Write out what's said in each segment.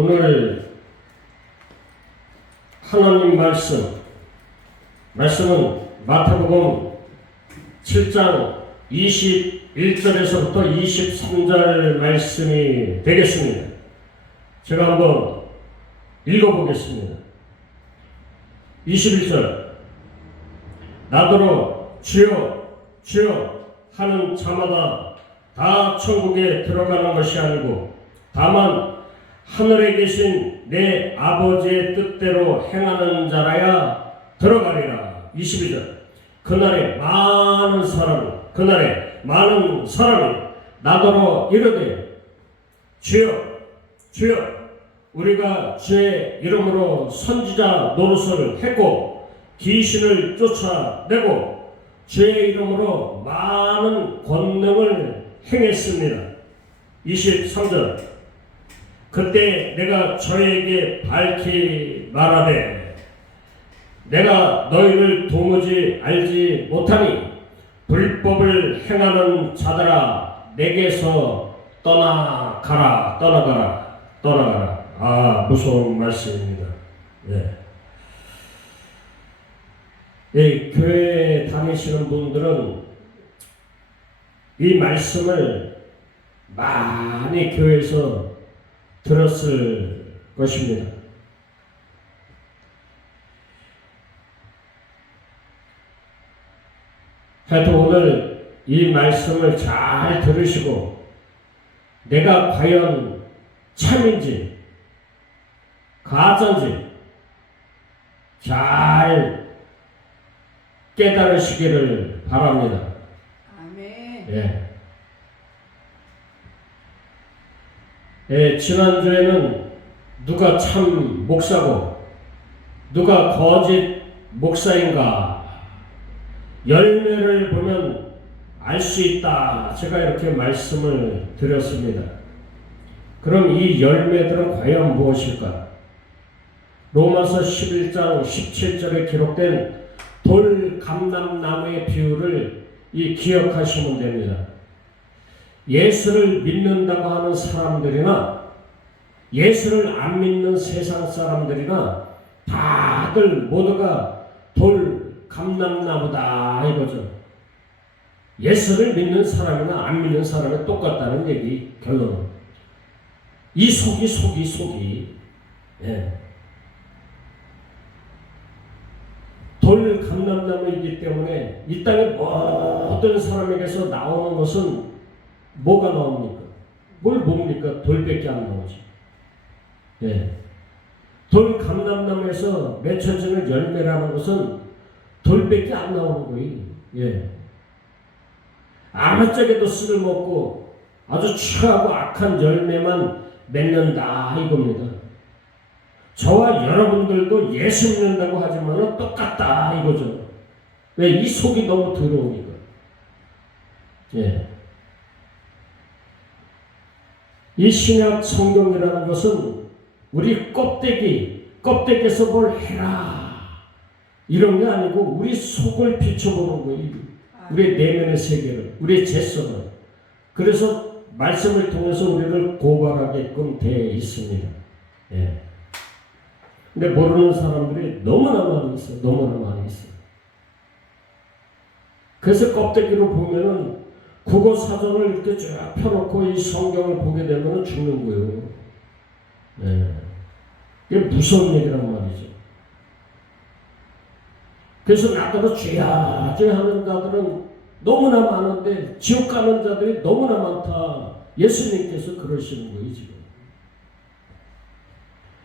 오늘 하나님 말씀은 마태복음 7장 21절에서부터 23절 말씀이 되겠습니다. 제가 한번 읽어보겠습니다. 21절 나더러 주여 주여 하는 자마다 다 천국에 들어가는 것이 아니고 다만 하늘에 계신 내 아버지의 뜻대로 행하는 자라야 들어가리라. 22절 그날에 많은 사람이 나더러 이르되 주여 주여 우리가 주의 이름으로 선지자 노릇을 했고 귀신을 쫓아내고 주의 이름으로 많은 권능을 행했습니다. 23절 그때 내가 저에게 밝히 말하되 내가 너희를 도무지 알지 못하니 불법을 행하는 자들아 내게서 떠나가라. 무서운 말씀입니다. 교회에 다니시는 분들은 이 말씀을 많이 교회에서 들었을 것입니다. 하여튼 오늘 이 말씀을 잘 들으시고 내가 과연 참인지 가짜인지 잘 깨달으시기를 바랍니다. 아멘. 지난주에는 누가 참 목사고 누가 거짓 목사인가 열매를 보면 알 수 있다. 제가 이렇게 말씀을 드렸습니다. 그럼 이 열매들은 과연 무엇일까? 로마서 11장 17절에 기록된 돌감람나무의 비유를 기억하시면 됩니다. 예수를 믿는다고 하는 사람들이나 예수를 안 믿는 세상 사람들이나 다들 모두가 돌감람나무다 이거죠. 예수를 믿는 사람이나 안 믿는 사람이 똑같다는 얘기 결론은. 이 속이 돌감람나무이기 때문에 이 땅의 모든 사람에게서 나오는 것은 뭐가 나옵니까? 뭡니까? 돌밖에 안 나오지. 돌감람나무에서 맺혀지는 열매라는 것은 돌밖에 안 나오는 거예요. 아무짝에도 씨를 먹고 아주 추하고 악한 열매만 맺는다 이겁니다. 저와 여러분들도 예수 믿는다고 하지만 똑같다 이거죠. 왜? 이 속이 너무 더러우니까. 이 신약 성경이라는 것은 우리 껍데기에서 뭘 해라 이런 게 아니고 우리 속을 비춰보는 거예요. 우리 내면의 세계를, 우리의 죄성을. 그래서 말씀을 통해서 우리를 고발하게끔 되어 있습니다. 근데 모르는 사람들이 너무나 많이 있어요. 그래서 껍데기로 보면은 국어 사전을 이렇게 쫙 펴놓고 이 성경을 보게 되면 죽는 거예요. 이게 무서운 얘기란 말이죠. 그래서 나더러 죄야 하는 자들은 너무나 많은데 지옥 가는 자들이 너무나 많다. 예수님께서 그러시는 거예요 지금.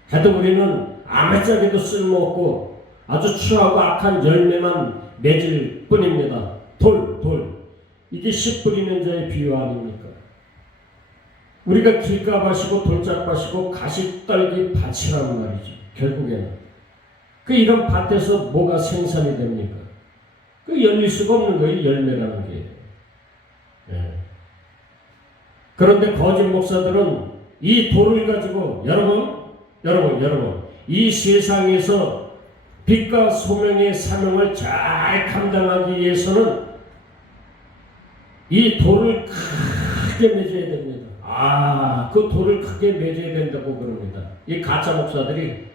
하여튼 우리는 아무짝에도 쓸모없고 아주 추하고 악한 열매만 맺을 뿐입니다. 돌. 이게 씨 뿌리는 자의 비유 아닙니까? 우리가 길가밭이고 돌짝밭이고 가시떨기 밭이라는 말이죠. 결국에는. 이런 밭에서 뭐가 생산이 됩니까? 열릴 수가 없는 거예요. 열매라는 게. 그런데 거짓 목사들은 이 돌을 가지고 여러분 이 세상에서 빛과 소명의 사명을 잘 감당하기 위해서는 이 돌을 크게 맺어야 됩니다. 그 돌을 크게 맺어야 된다고 그럽니다. 이 가짜 목사들이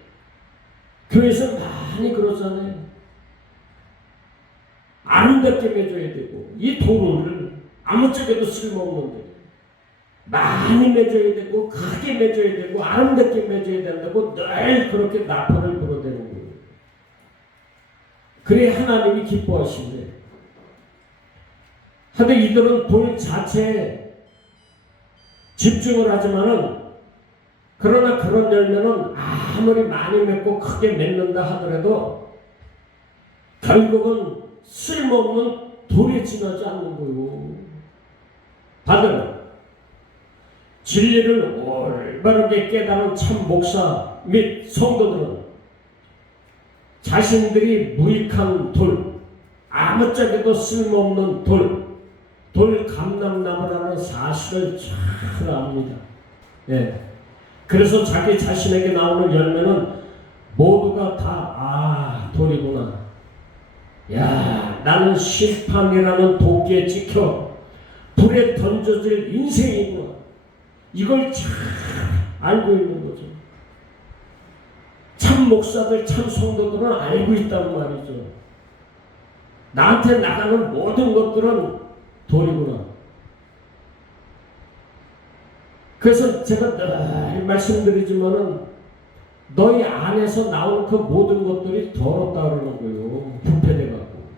교회에서 많이 그러잖아요. 아름답게 맺어야 되고, 이 돌을 아무짝에도 쓸모없는데 많이 맺어야 되고, 크게 맺어야 되고, 아름답게 맺어야 된다고 늘 그렇게 나팔을 불어대는 거예요. 그래 하나님이 기뻐하시네. 하여튼 이들은 돌 자체에 집중을 하지만은, 그러나 그런 열매는 아무리 많이 맺고 크게 맺는다 하더라도 결국은 쓸모없는 돌에 지나지 않는 거예요. 다들 진리를 올바르게 깨달은 참 목사 및 성도들은 자신들이 무익한 돌, 아무짝에도 쓸모없는 돌 감람나무라는 사실을 잘 압니다. 예. 그래서 자기 자신에게 나오는 열매는 모두가 다 돌이구나. 야, 나는 심판이라는 도끼에 찍혀 불에 던져질 인생이구나. 이걸 잘 알고 있는 거죠. 참 목사들, 참 성도들은 알고 있단 말이죠. 나한테 나가는 모든 것들은 돌이구나. 그래서 제가 늘 말씀드리지만은 너희 안에서 나오는 그 모든 것들이 더럽다 그러는 거예요. 부패돼갖고.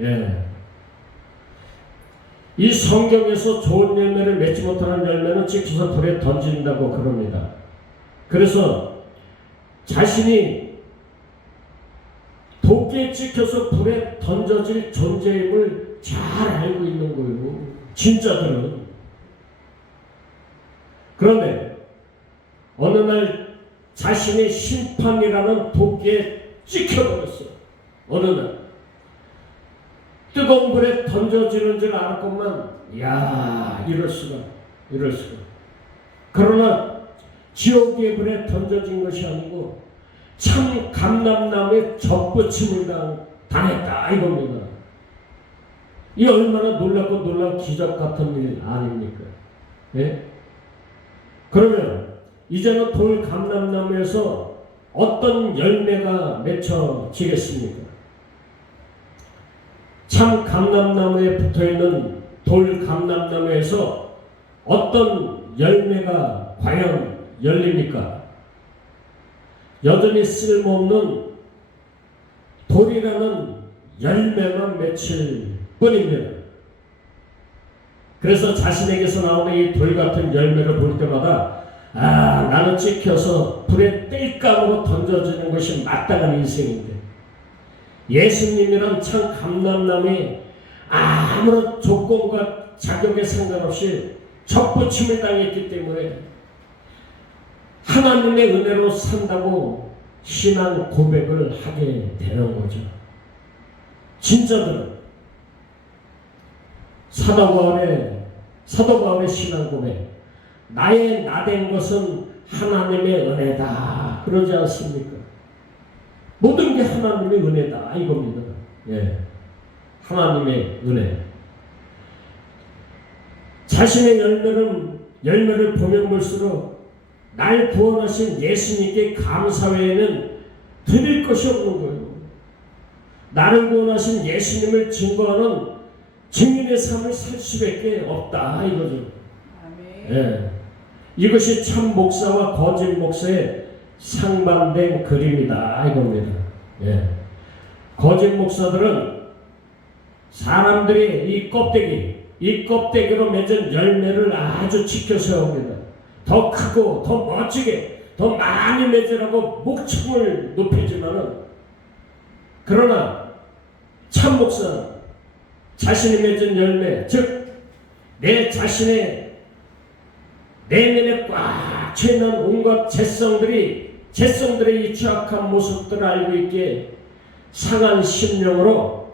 예. 이 성경에서 좋은 열매를 맺지 못하는 열매는 찍혀서 불에 던진다고 그럽니다. 그래서 자신이 도끼에 찍혀서 불에 던져질 존재임을 잘 알고 있는 거예요. 진짜들은. 그런데 어느 날 자신의 심판이라는 도끼에 찍혀버렸어요. 어느 날 뜨거운 불에 던져지는 줄 알았건만, 이야, 이럴 수가. 그러나 지옥의 불에 던져진 것이 아니고 참 감람나무에 접붙임을 당했다 이겁니다. 이 얼마나 놀랍고 놀라운 기적 같은 일 아닙니까? 예? 그러면 이제는 돌 감람나무에서 어떤 열매가 맺혀지겠습니까? 참 감람나무에 붙어있는 돌 감람나무에서 어떤 열매가 과연 열립니까? 여전히 쓸모없는 돌이라는 열매만 맺힐 뿐입니다. 그래서 자신에게서 나오는 이 돌 같은 열매를 볼 때마다 나는 찍혀서 불에 땔감으로 던져지는 것이 마땅한 인생인데, 예수님이란 참 감람나무에 아무런 조건과 자격에 상관없이 접붙임을 당했기 때문에 하나님의 은혜로 산다고 신앙 고백을 하게 되는 거죠. 진짜들은 사도 바울의 신앙 고백, 나의 나된 것은 하나님의 은혜다 그러지 않습니까? 모든 게 하나님의 은혜다 이겁니다. 예, 하나님의 은혜. 자신의 열매를 보면 볼수록 날 구원하신 예수님께 감사 외에는 드릴 것이 없는 거예요. 나를 구원하신 예수님을 증거하는 증인의 삶을 살 수밖에 없다 이거죠. 예. 이것이 참 목사와 거짓 목사의 상반된 그림이다 이겁니다. 예. 거짓 목사들은 사람들이 이 껍데기로 맺은 열매를 아주 지켜 세웁니다. 더 크고 더 멋지게 더 많이 맺으라고 목청을 높이지만은, 그러나 참 목사는 자신이 맺은 열매, 즉 내 자신의 내면에 꽉 채는 온갖 재성들의 이 취약한 모습들을 알고 있기에 상한 심령으로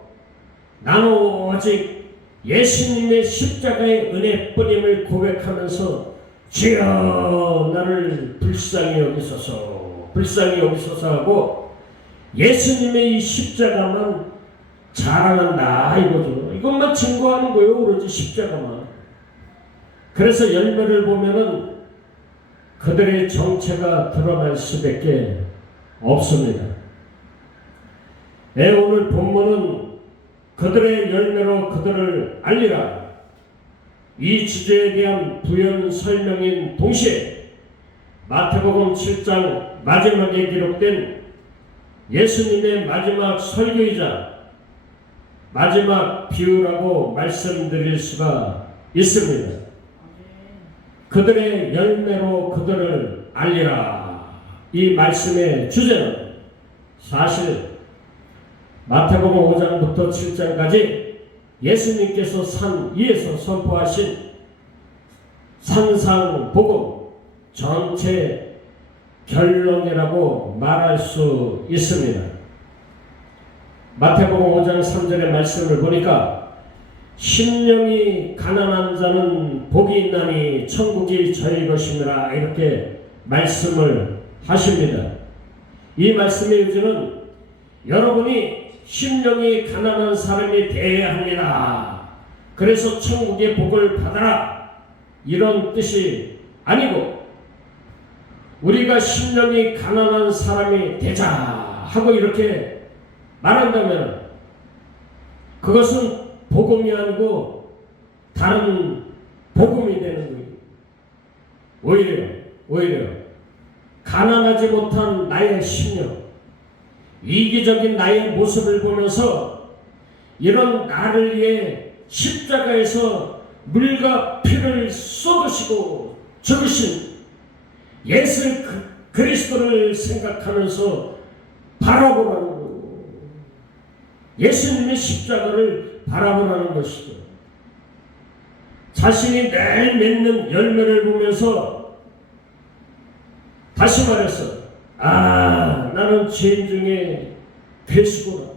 나는 오직 예수님의 십자가의 은혜뿐임을 고백하면서 주여 나를 불쌍히 여기소서 하고 예수님의 이 십자가만 자랑한다 이거죠. 이것만 증거하는 거예요. 오로지 십자가만. 그래서 열매를 보면은 그들의 정체가 드러날 수밖에 없습니다. 오늘 본문은 그들의 열매로 그들을 알리라, 이 주제에 대한 부연 설명인 동시에 마태복음 7장 마지막에 기록된 예수님의 마지막 설교이자 마지막 비유라고 말씀드릴 수가 있습니다. 그들의 열매로 그들을 알리라, 이 말씀의 주제는 사실 마태복음 5장부터 7장까지 예수님께서 산 위에서 선포하신 산상복음 전체 결론이라고 말할 수 있습니다. 마태복음 5장 3절의 말씀을 보니까 심령이 가난한 자는 복이 있나니 천국이 저희 것이니라, 이렇게 말씀을 하십니다. 이 말씀의 의지는 여러분이 심령이 가난한 사람이 되어야 합니다, 그래서 천국의 복을 받아라, 이런 뜻이 아니고, 우리가 심령이 가난한 사람이 되자 하고 이렇게 말한다면 그것은 복음이 아니고 다른 복음이 되는 거예요. 오히려 가난하지 못한 나의 심령, 이기적인 나의 모습을 보면서 이런 나를 위해 십자가에서 물과 피를 쏟으시고 죽으신 예수 그리스도를 생각하면서 바라보라는 거예요. 예수님의 십자가를 바라보라는 것이죠. 자신이 늘 맺는 열매를 보면서 다시 말해서, 나는 죄인 중에 괴수구나,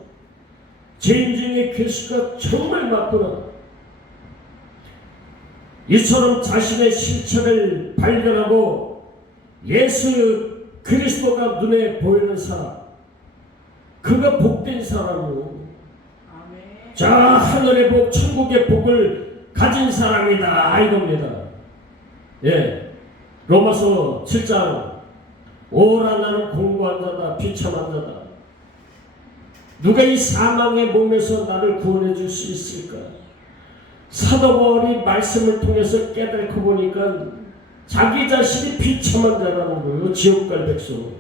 죄인 중에 괴수가 정말 맞구나, 이처럼 자신의 실체를 발견하고 예수 그리스도가 눈에 보이는 사람, 그가 복된 사람이요. 자, 하늘의 복, 천국의 복을 가진 사람이다, 이겁니다. 로마서 7장, 오라 나는 공고한 자다, 비참한 자다. 누가 이 사망의 몸에서 나를 구원해 줄 수 있을까? 사도 바울이 말씀을 통해서 깨닫고 보니까 자기 자신이 비참한 자라는 거예요. 지옥 갈 백성.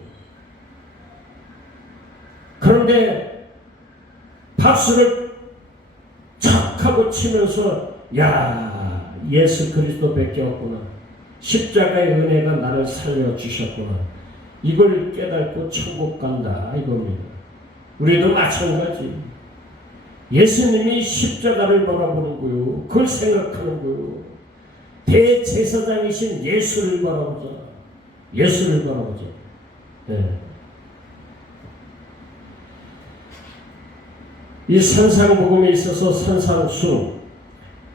그런데 박수를 착 하고 치면서, 야, 예수 그리스도 밖에 없구나, 십자가의 은혜가 나를 살려주셨구나, 이걸 깨닫고 천국 간다, 이겁니다. 우리도 마찬가지. 예수님이 십자가를 바라보는 거요, 그걸 생각하는 거요. 대제사장이신 예수를 바라보자. 예수를 바라보자. 이 산상복음에 있어서 산상수,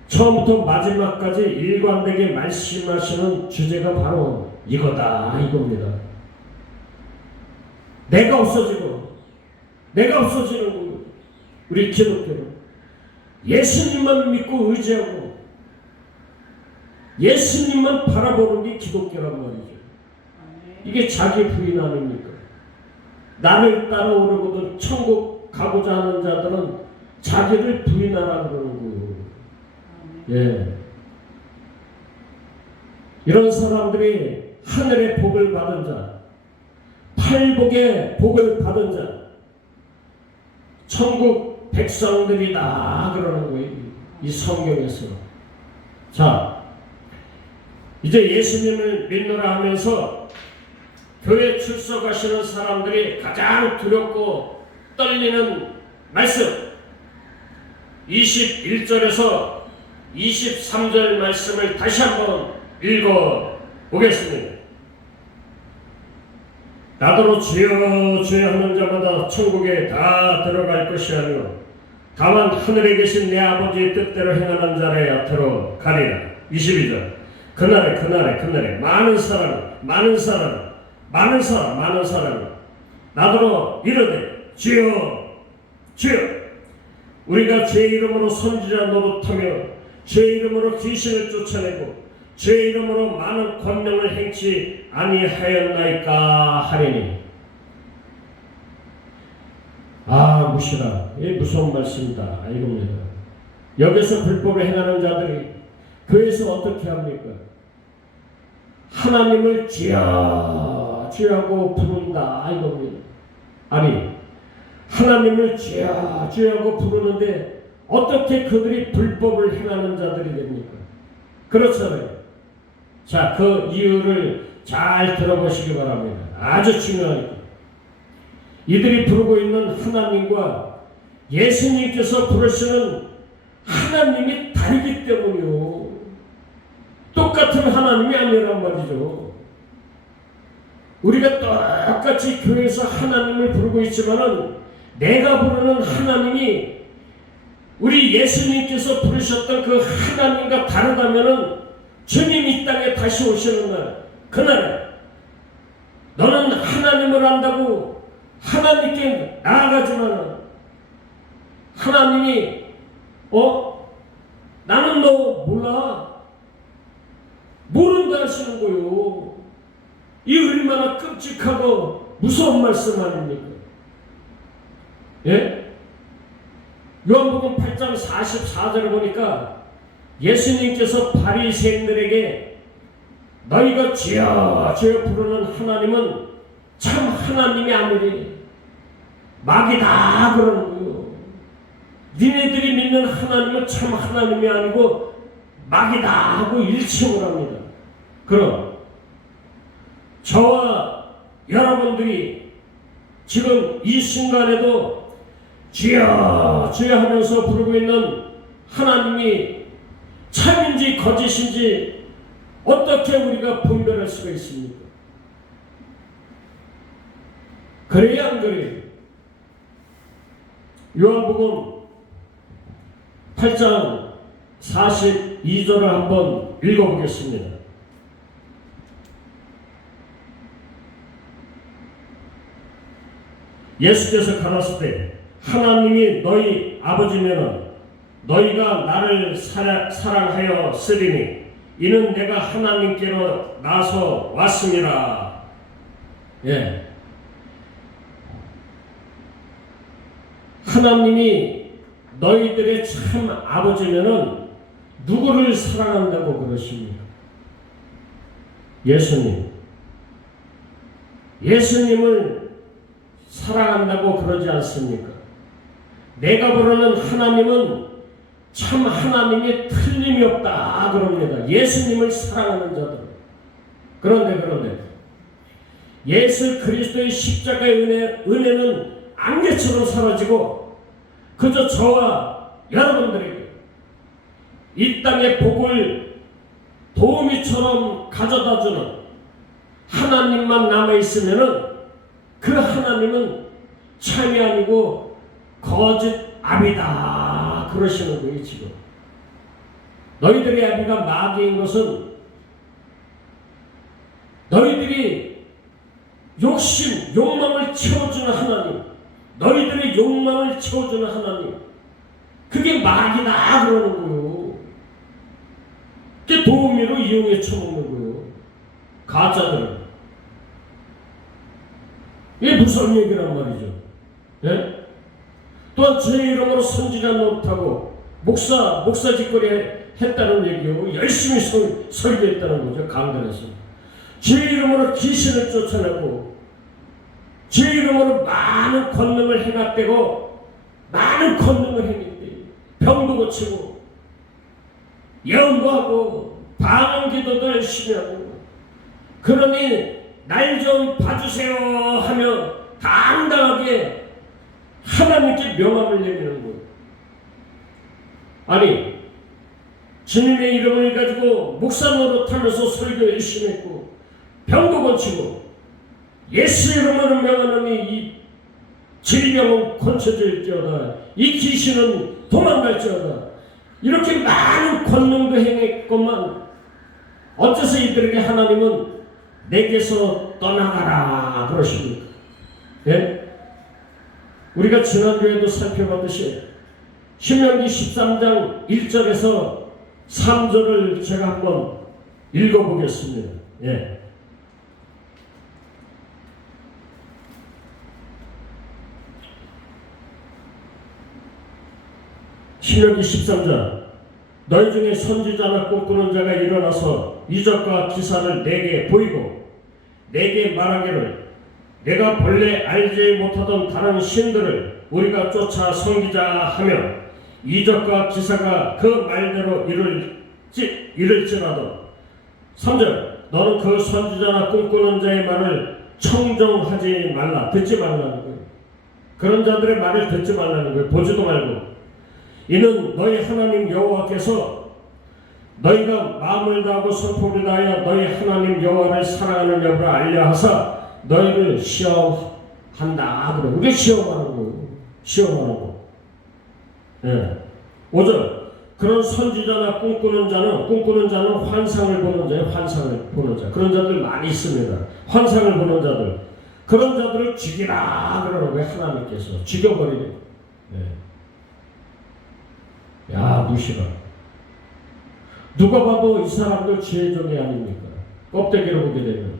처음부터 마지막까지 일관되게 말씀하시는 주제가 바로 이거다, 이겁니다. 내가 없어지고 내가 없어지는 거예요. 우리 기독교는 예수님만 믿고 의지하고 예수님만 바라보는 게 기독교란 말이죠. 이게 자기 부인 아닙니까? 나를 따라오려거든 천국 가고자 하는 자들은 자기를 부인하라 그러는 거예요. 이런 사람들이 하늘의 복을 받은 자, 팔복의 복을 받은 자, 천국 백성들이다 그러는 거예요, 이 성경에서. 자, 이제 예수님을 믿노라 하면서 교회 출석하시는 사람들이 가장 두렵고 떨리는 말씀, 21절에서 23절 말씀을 다시 한번 읽어 보겠습니다. 나더러 주여 주여 하는 자마다 천국에 다 들어갈 것이 아니오 다만 하늘에 계신 내 아버지의 뜻대로 행하는 자를 앞으로 가리라. 22절 그날에 많은 사람 나더러 이르되 주여 우리가 죄 이름으로 선지자 노릇하며 죄 이름으로 귀신을 쫓아내고 제 이름으로 많은 권능을 행치 아니하였나이까 하리니. 무시라. 이 무서운 말씀이다 이겁니다. 여기서 불법을 행하는 자들이 교회에서 어떻게 합니까? 하나님을 주여 주여하고 부른다 이겁니다. 아니, 하나님을 주여 주여하고 부르는데 어떻게 그들이 불법을 행하는 자들이 됩니까? 그렇잖아요. 자, 그 이유를 잘 들어보시기 바랍니다. 아주 중요하니까. 이들이 부르고 있는 하나님과 예수님께서 부르시는 하나님이 다르기 때문이요. 똑같은 하나님이 아니란 말이죠. 우리가 똑같이 교회에서 하나님을 부르고 있지만은 내가 부르는 하나님이 우리 예수님께서 부르셨던 그 하나님과 다르다면은 주님이 이 땅에 다시 오시는 날, 그날에 너는 하나님을 안다고 하나님께 나아가지만 하나님이 나는 너 몰라 모른다 하시는 거요. 이 얼마나 끔찍하고 무서운 말씀 아닙니까? 예? 요한복음 8장 44절을 보니까 예수님께서 바리새인들에게 너희가 주여 주여 부르는 하나님은 참 하나님이 아니니 마귀다 그러는 거예요. 니네들이 믿는 하나님은 참 하나님이 아니고 마귀다 하고 일침을 합니다. 그럼 저와 여러분들이 지금 이 순간에도 주여 주여 하면서 부르고 있는 하나님이 참인지 거짓인지 어떻게 우리가 분별할 수가 있습니까? 그래야 안 그래요? 요한복음 8장 42절을 한번 읽어보겠습니다. 예수께서 가라사대 하나님이 너희 아버지면은 너희가 나를 사랑하여 쓰리니 이는 내가 하나님께로 나서 왔습니다. 예. 하나님이 너희들의 참 아버지면은 누구를 사랑한다고 그러십니까? 예수님. 예수님을 사랑한다고 그러지 않습니까? 내가 부르는 하나님은 참 하나님이 틀림이 없다 그럽니다. 예수님을 사랑하는 자들. 그런데 예수 그리스도의 십자가의 은혜는 안개처럼 사라지고 그저 저와 여러분들에게 이 땅의 복을 도우미처럼 가져다주는 하나님만 남아있으면은 그 하나님은 참이 아니고 거짓 아비다 그러시는 거예요. 지금 너희들의 아비가 마귀인 것은 너희들이 욕심, 욕망을 채워주는 하나님, 너희들의 욕망을 채워주는 하나님, 그게 마귀다 그러는 거예요. 그게 도우미로 이용해 쳐먹는 거예요. 가짜들. 이게 무슨 얘기란 말이죠. 예? 또한 제 이름으로 선지자 노릇하고 목사 짓거리 했다는 얘기요. 열심히 설교했다는 거죠. 강단에서. 제 이름으로 귀신을 쫓아내고 제 이름으로 많은 권능을 행했대고 많은 권능을 행했대. 병도 고치고 예언도 방언 기도도 열심히 하고 그러니 날 좀 봐주세요 하며 당당하게 하나님께 명함을 내미는 거예요. 아니 주님의 이름을 가지고 목사 노릇하면서 설교 열심히 했고 병도 고치고 예수 이름으로 명하노니 이 질병은 고쳐질지어다 이 귀신은 도망갈지어다 이렇게 많은 권능도 행했건만 어째서 이들에게 하나님은 내게서 떠나가라 그러십니까? 예? 우리가 지난주에도 살펴봤듯이 신명기 13장 1절에서 3절을 제가 한번 읽어보겠습니다. 예. 신명기 13장 너희 중에 선지자나 꿈꾸는 자가 일어나서 이적과 기사를 내게 보이고 내게 말하기를 내가 본래 알지 못하던 다른 신들을 우리가 쫓아 섬기자 하며 이적과 기사가 그 말대로 이룰지라도 3절 너는 그 선지자나 꿈꾸는 자의 말을 청정하지 말라. 듣지 말라는 거예요. 그런 자들의 말을 듣지 말라는 거예요. 보지도 말고. 이는 너희 하나님 여호와께서 너희가 마음을 다하고 선포를 다하여 너희 하나님 여호와를 사랑하는 여부를 알려 하사 너희를 시험한다. 그래. 우리 시험하는 거예요. 시험하는 거. 예. 5절 그런 선지자나 꿈꾸는 자는 환상을 보는 자예요. 환상을 보는 자. 그런 자들 많이 있습니다. 환상을 보는 자들. 그런 자들을 죽이라 그러는 거예요. 하나님께서. 죽여버리네. 예. 야, 무시라. 누가 봐도 이 사람들 죄의 종이 아닙니까? 껍데기로 보게 되면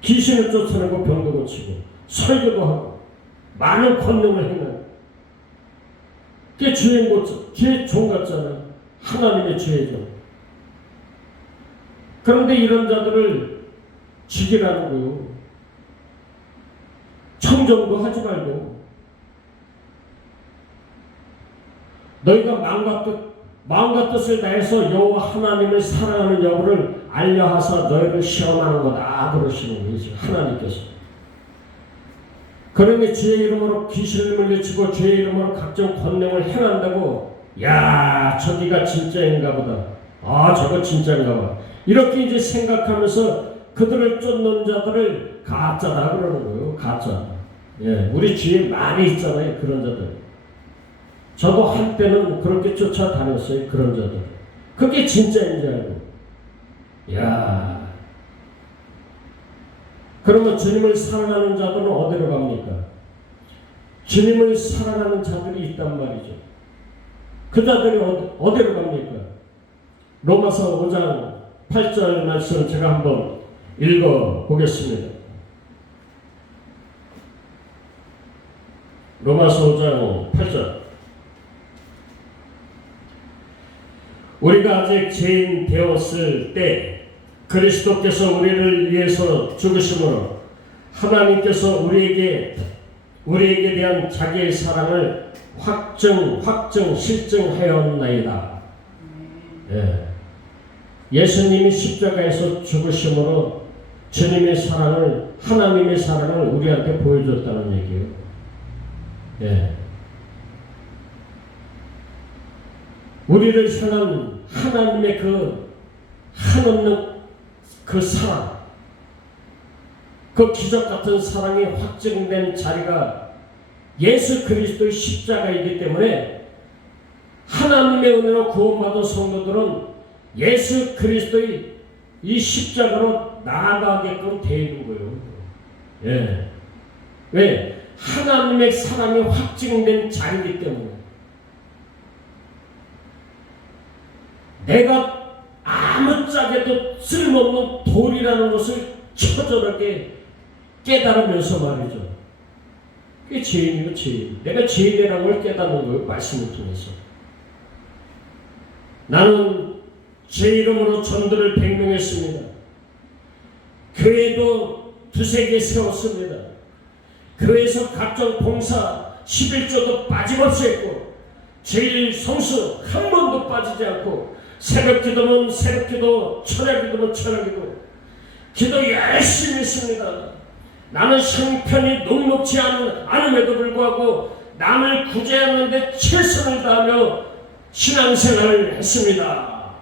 귀신을 쫓아내고 병도 고치고 설교도 하고 많은 권능을 행하는 그게 죄의 종 같잖아요. 하나님의 죄의 종. 그런데 이런 자들을 죽이라는 거요. 청정도 하지 말고 너희가 마음과 뜻을 다해서 여호와 하나님을 사랑하는 여부를 알려하사 너희를 시험하는 거다 그러시는 거죠. 하나님께서. 그러니 주의 이름으로 귀신을 물리치고 주의 이름으로 각종 권능을 행한다고 야 저기가 진짜인가 보다. 아 저거 진짜인가 봐. 이렇게 이제 생각하면서 그들을 쫓는 자들을 가짜다 그러는 거예요. 가짜. 예, 우리 주위에 많이 있잖아요. 그런 자들. 저도 한때는 그렇게 쫓아다녔어요. 그런 자들. 그게 진짜인 줄 알고. 야. 그러면 주님을 사랑하는 자들은 어디로 갑니까? 주님을 사랑하는 자들이 있단 말이죠. 그 자들이 어디로 갑니까? 로마서 5장 8절 말씀 제가 한번 읽어 보겠습니다. 로마서 5장 8절 우리가 아직 죄인 되었을 때 그리스도께서 우리를 위해서 죽으심으로 하나님께서 우리에게 대한 자기의 사랑을 실증하였나이다. 예. 예수님이 십자가에서 죽으심으로 주님의 사랑을 하나님의 사랑을 우리한테 보여줬다는 얘기예요. 예. 우리를 향한 하나님의 그 한없는 그 사랑, 그 기적 같은 사랑이 확증된 자리가 예수 그리스도의 십자가이기 때문에 하나님의 은혜로 구원받은 성도들은 예수 그리스도의 이 십자가로 나아가게끔 되어 있는 거예요. 예. 왜? 하나님의 사랑이 확증된 자리이기 때문에. 내가 아무짝에도 쓸모없는 돌이라는 것을 처절하게 깨달으면서 말이죠. 그게 죄인이고 죄인. 내가 죄인이라는 걸 깨닫는 거예요. 말씀을 통해서. 나는 제 이름으로 전도를 100명했습니다. 교회도 2-3개 세웠습니다. 교회에서 각종 봉사 11조도 빠짐없이 했고 제일 성수 한 번도 빠지지 않고 새벽기도면 새벽기도, 철야기도면 철야기도 기도 열심히 했습니다. 나는 형편이 녹록지 않음에도 불구하고 남을 구제하는데 최선을 다하며 신앙생활을 했습니다.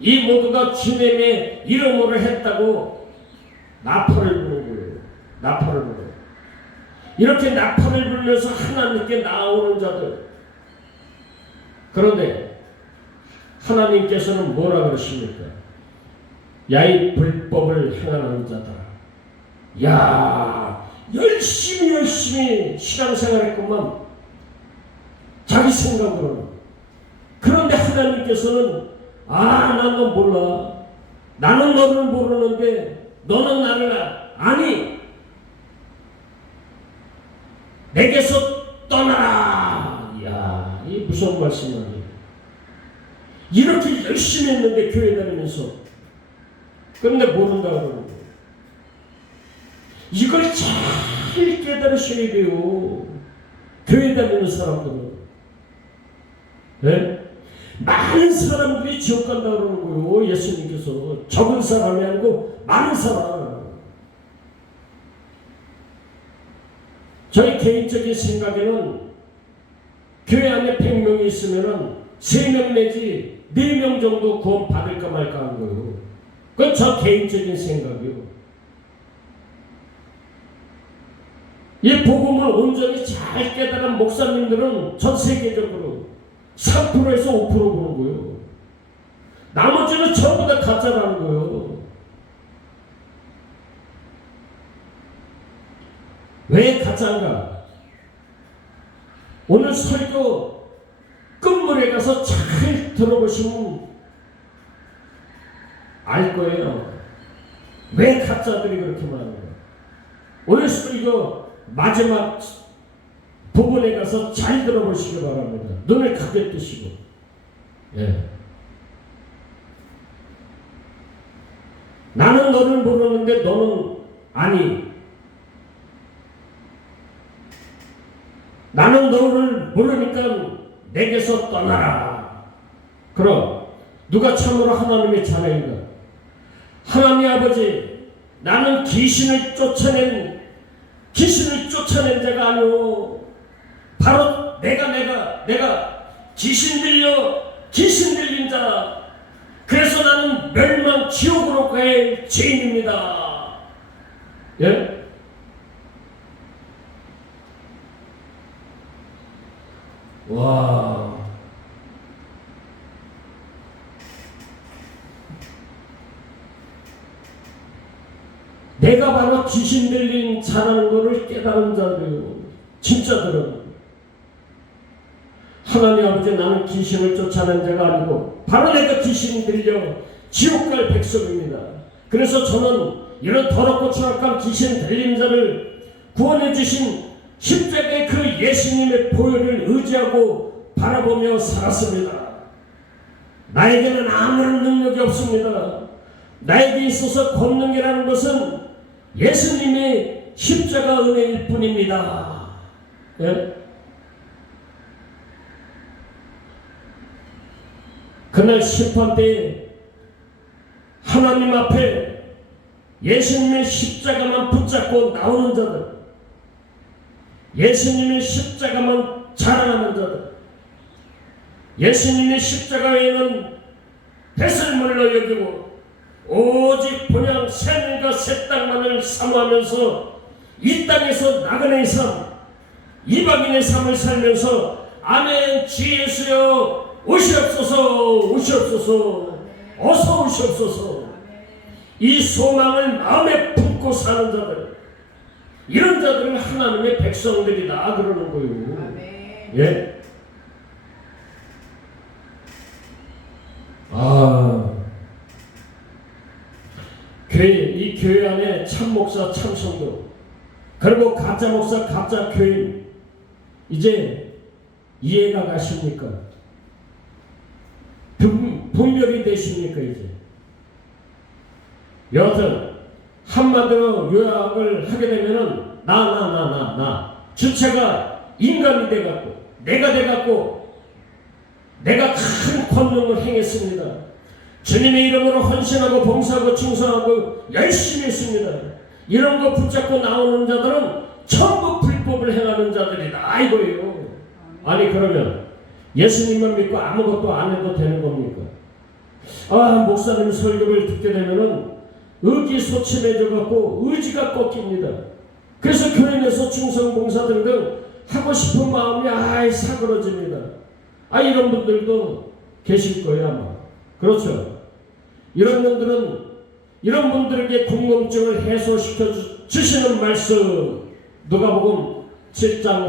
이 모두가 주님의 이름으로 했다고 나팔을 부는 거예요. 나팔을 부는 거예요. 이렇게 나팔을 불면서 하나님께 나오는 자들. 그런데 하나님께서는 뭐라 그러십니까? 야, 이 불법을 행하는 자다. 야, 열심히 신앙생활했구만. 자기 생각으로는. 그런데 하나님께서는 난 너 몰라. 나는 너를 모르는데 너는 나를 아니. 내게서 떠나라. 이야, 이 무서운 말씀이야. 이렇게 열심히 했는데 교회 다니면서 그런데 모른다 그러는 거예요. 이걸 잘 깨달으셔야 돼요. 교회 다니는 사람들은. 네? 많은 사람들이 지옥 간다 그러는 거예요. 예수님께서 적은 사람이 아니고 많은 사람. 저희 개인적인 생각에는 교회 안에 100명이 있으면은 3명 내지 4명 정도 구원 받을까 말까 하는 거예요. 그건 저 개인적인 생각이에요. 이 복음을 온전히 잘 깨달은 목사님들은 전 세계적으로 3%에서 5% 보는 거예요. 나머지는 전부 다 가짜라는 거예요. 왜 가짜인가? 오늘 설교 끝물에 가서 잘 들어보시면 알 거예요. 왜 가짜들이 그렇게 많은가? 오늘 설교 마지막 부분에 가서 잘 들어보시기 바랍니다. 눈을 크게 뜨시고. 예. 나는 너를 모르는데 너는 아니. 나는 너를 모르니까 내게서 떠나라. 그럼 누가 참으로 하나님의 자녀인가? 하나님 아버지, 나는 귀신을 쫓아낸 자가 아니오. 바로 내가 귀신 들린 자. 그래서 나는 멸망 지옥으로 갈 죄인입니다. 예? 와. 내가 바로 귀신 들린 자라는 것을 깨달은 자들이요. 진짜들은. 하나님 아버지, 나는 귀신을 쫓아낸 자가 아니고 바로 내가 귀신이 들려 지옥 갈 백성입니다. 그래서 저는 이런 더럽고 추악한 귀신 들린 자를 구원해 주신 십자가의 그 예수님의 보혈을 의지하고 바라보며 살았습니다. 나에게는 아무런 능력이 없습니다. 나에게 있어서 권능이라는 것은 예수님의 십자가 은혜일 뿐입니다. 예? 그날 심판때에 하나님 앞에 예수님의 십자가만 붙잡고 나오는 자들, 예수님의 십자가만 자랑하는 자들, 예수님의 십자가 외에는 배설물로 여기고 오직 본향 샘과 새 땅만을 사모하면서 이 땅에서 나그네의 삶, 이방인의 삶을 살면서 아멘 주 예수여 오시옵소서 어서 오시옵소서 이 소망을 마음에 품고 사는 자들, 이런 자들은 하나님의 백성들이다 그러는 거예요. 예? 이 교회 안에 참 목사, 참 성도, 그리고 가짜 목사, 가짜 교인, 이제 이해가 가십니까? 분별이 되십니까? 이제 여하튼 한마디로 요약을 하게 되면은 나 주체가 인간이 돼갖고 내가 돼갖고 내가 큰 권능을 행했습니다. 주님의 이름으로 헌신하고 봉사하고 충성하고 열심히 했습니다. 이런 거 붙잡고 나오는 자들은 전부 불법을 행하는 자들이다 이거예요. 아니 그러면 예수님만 믿고 아무것도 안 해도 되는 겁니까? 목사님 설교를 듣게 되면은 의기소침해져 갖고 의지가 꺾입니다. 그래서 교회 내에서 충성봉사 등등 하고 싶은 마음이 사그러집니다. 이런 분들도 계실 거예요 아마. 그렇죠? 이런 분들에게 궁금증을 해소시켜 주시는 말씀, 누가복음 7장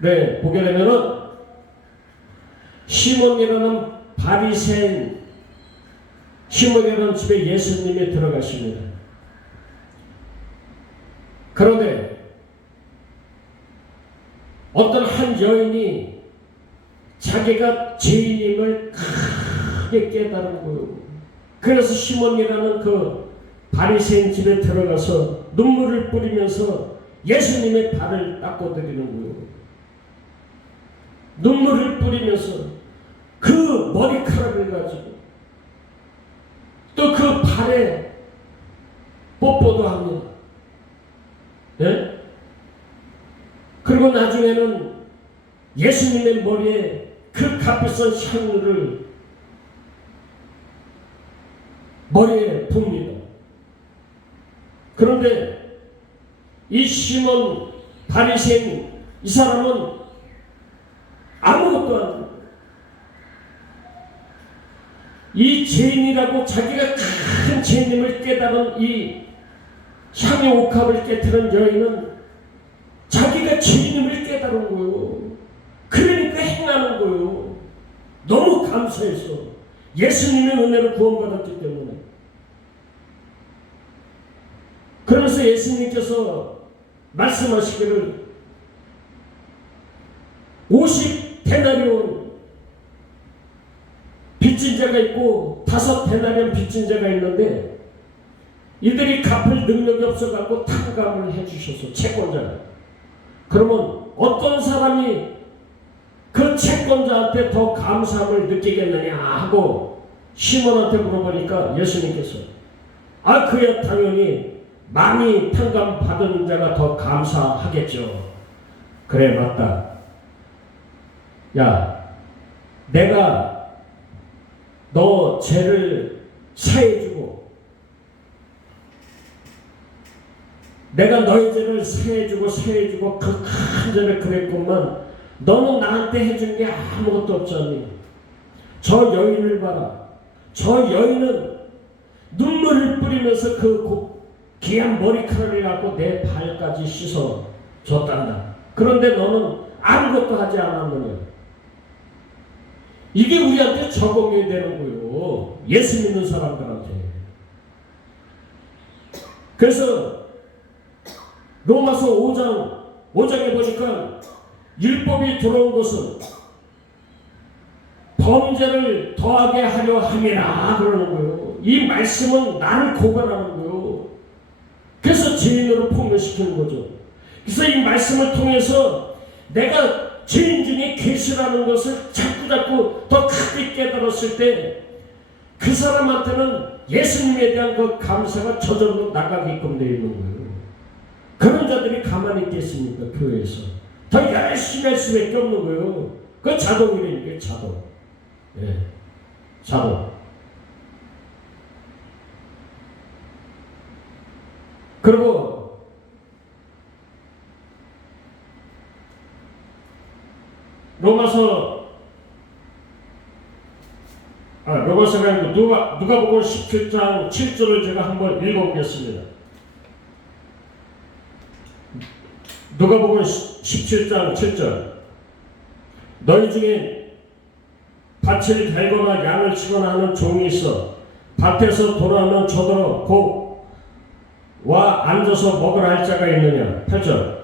36절에 보게 되면은 시몬이라는 바리새인 시몬이라는 집에 예수님이 들어가십니다. 그런데 어떤 한 여인이 자기가 죄인임을 크게 깨달은 거예요. 그래서 시몬이라는 그 바리새인 집에 들어가서 눈물을 뿌리면서 예수님의 발을 닦고 드리는 거예요. 눈물을 뿌리면서 그 머리카락을 가지고 또 그 발에 뽀뽀도 합니다. 예? 그리고 나중에는 예수님의 머리에 그 값비싼 향유를 머리에 붓니다. 그런데 이 시몬 바리새인 이 사람은 아무것도 안 해요. 이 죄인이라고 자기가 큰 죄인임을 깨달은 이 향의 옥합을 깨트린 여인은 자기가 죄인임을 깨달은 거예요. 그러니까 행하는 거예요. 너무 감사해서 예수님의 은혜로 구원받았기 때문에. 그러면서 예수님께서 말씀하시기를 50데나리온 빚진 자가 있고 5데나리온 빚진 자가 있는데 이들이 갚을 능력이 없어갖고 탕감을 해주셔서 채권자가. 그러면 어떤 사람이 그 채권자한테 더 감사함을 느끼겠느냐 하고 시몬한테 물어보니까 예수님께서 그야 당연히 많이 탕감 받은 자가 더 감사하겠죠. 그래 맞다. 야 내가 너 죄를 사해주고 내가 너의 죄를 사해주고 그 큰 죄를 그랬구만. 너는 나한테 해준 게 아무것도 없잖니. 저 여인을 봐라. 저 여인은 눈물을 뿌리면서 그 귀한 머리카락을 갖고 내 발까지 씻어 줬단다. 그런데 너는 아무것도 하지 않았느냐. 이게 우리한테 적용이 되는 거예요. 예수 믿는 사람들한테. 그래서 로마서 5장에 보니까 율법이 들어온 것은 범죄를 더하게 하려 함이라 그러는 거예요. 이 말씀은 나를 고발하는 거예요. 그래서 죄인으로 폭로시키는 거죠. 그래서 이 말씀을 통해서 내가 죄인 중에 계시라는 것을 자꾸 더 크게 깨달았을 때 그 사람한테는 예수님에 대한 그 감사가 저절로 나가게끔 되어 있는 거예요. 그런 자들이 가만히 있겠습니까? 교회에서 더 열심히 할 수밖에 없는 거예요. 그 자동이라니까요. 자동. 예, 자동. 그리고 로마서가 아니고 누가복음 17장 7절을 제가 한번 읽어보겠습니다. 누가복음 17장 7절. 너희 중에 밭을 갈거나 양을 치거나 하는 종이 있어 밭에서 돌아오면 저더러 곧 와 앉아서 먹으라 할 자가 있느냐. 8절.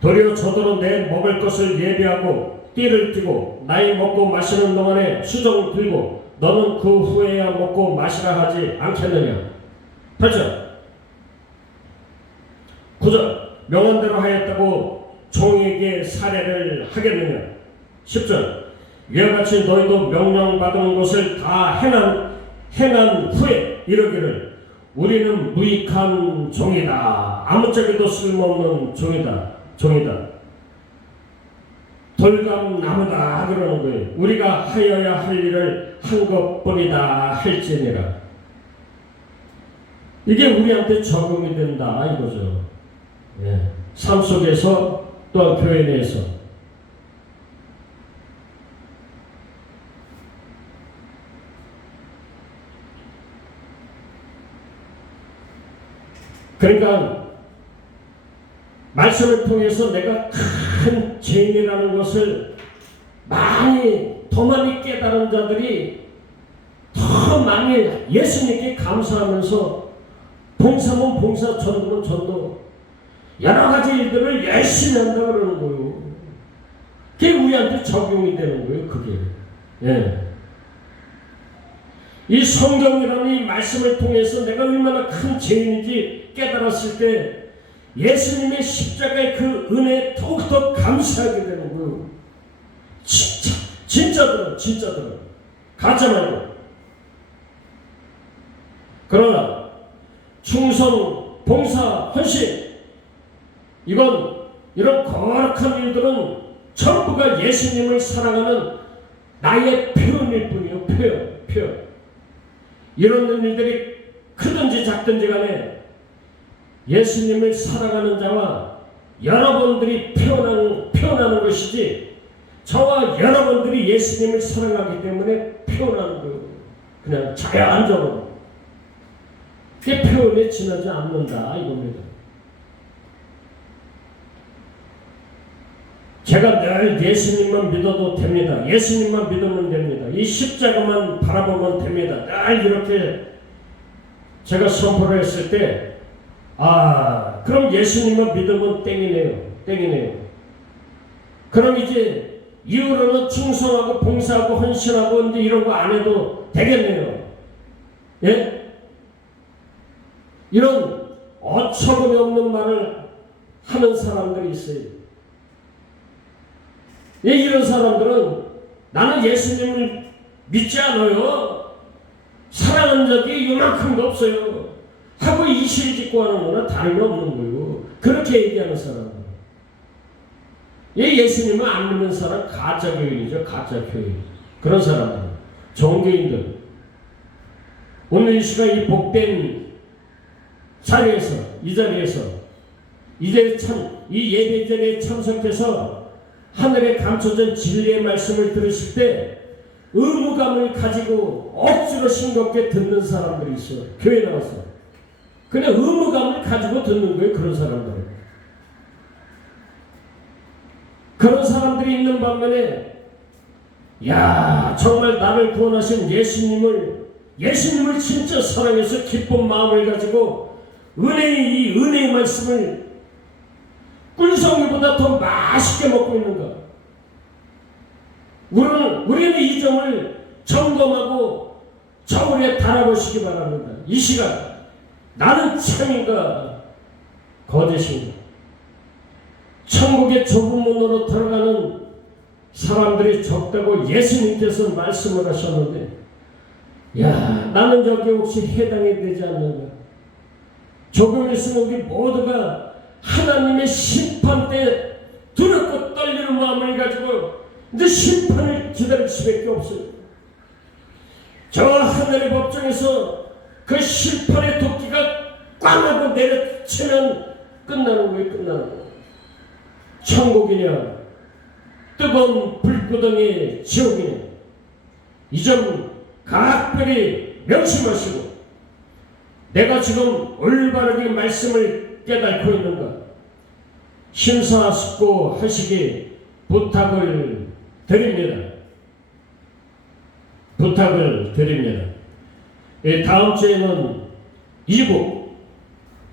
도리어 저더러 내 먹을 것을 예비하고 띠를 띠고 나이 먹고 마시는 동안에 수정을 들고 너는 그 후에야 먹고 마시라 하지 않겠느냐. 8절. 9절. 명한대로 하였다고 종에게 살해를 하겠느냐. 10절. 이와 같이 너희도 명령받은 것을 다 행한 후에 이르기를 우리는 무익한 종이다. 아무짝에도 쓸모없는 종이다. 돌감나무다 그러는 거예요. 우리가 하여야 할 일을 한 것뿐이다 할지니라. 이게 우리한테 적용이 된다 이거죠. 예. 삶 속에서 또한 교회 내에서. 그러니까 말씀을 통해서 내가 큰 죄인이라는 것을 더 많이 깨달은 자들이 더 더 많이 예수님께 감사하면서 봉사면 봉사, 전도면 전도, 여러 가지 일들을 열심히 한다 그러는 거예요. 그게 우리한테 적용이 되는 거예요. 그게. 예. 이 성경이라는 이 말씀을 통해서 내가 얼마나 큰 죄인인지 깨달았을 때 예수님의 십자가의 그 은혜에 더욱더 감사하게 되는 거예요. 진짜들은 가짜 말고. 그러나 충성, 봉사, 헌신, 이런 거룩한 일들은 전부가 예수님을 사랑하는 나의 표현일 뿐이에요. 표현. 이런 일들이 크든지 작든지 간에 예수님을 사랑하는 자와 여러분들이 표현하는 것이지, 저와 여러분들이 예수님을 사랑하기 때문에 표현하는 거예요. 그냥 자연적으로. 그게 표현에 지나지 않는다 이겁니다. 제가 늘 예수님만 믿어도 됩니다. 예수님만 믿으면 됩니다. 이 십자가만 바라보면 됩니다. 늘 이렇게 제가 선포를 했을 때, 그럼 예수님만 믿으면 땡이네요. 그럼 이제 이후로는 충성하고 봉사하고 헌신하고 이제 이런 거 안 해도 되겠네요. 예? 이런 어처구니 없는 말을 하는 사람들이 있어요. 예, 이런 사람들은 나는 예수님을 믿지 않아요. 사랑한 적이 요만큼도 없어요. 하고 이실 짓고 하는 거나 다름없는 거예요. 그렇게 얘기하는 사람들. 예수님을 안 믿는 사람 가짜 교인이죠. 가짜 교인. 그런 사람들. 종교인들. 오늘 이 시간 이 복된 자리에서, 이 예배 자리에 참석해서 하늘에 감춰진 진리의 말씀을 들으실 때 의무감을 가지고 억지로 싱겁게 듣는 사람들이 있어요. 교회 나와서. 그냥 의무감을 가지고 듣는 거예요. 그런 사람들은. 그런 사람들이 있는 반면에, 정말 나를 구원하신 예수님을 진짜 사랑해서 기쁜 마음을 가지고 은혜의 말씀을 꿀송이보다 더 맛있게 먹고 있는가? 우리는 이 점을 점검하고 저울에 달아보시기 바랍니다. 이 시간 나는 참인가 거짓인가? 천국의 좁은 문으로 들어가는 사람들이 적다고 예수님께서 말씀을 하셨는데, 나는 여기 혹시 해당이 되지 않는가? 조금 있으면 우리 모두가 하나님의 심판 때 두렵고 떨리는 마음을 가지고 이제 심판을 기다릴 수밖에 없어요. 저 하늘의 법정에서 그 심판의 도끼가 꽝 하고 내려치면 끝나는 거예요. 천국이냐 뜨거운 불구덩이 지옥이냐, 이 점 각별히 명심하시고, 내가 지금 올바르게 말씀을 깨닫고 있는가 심사숙고하시기 부탁을 드립니다. 다음 주에는 2부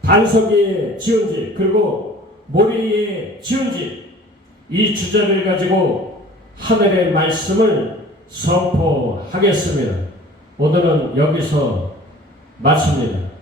반석의 지은지 그리고 모리의 지은지, 이 주제를 가지고 하늘의 말씀을 선포하겠습니다. 오늘은 여기서 마칩니다.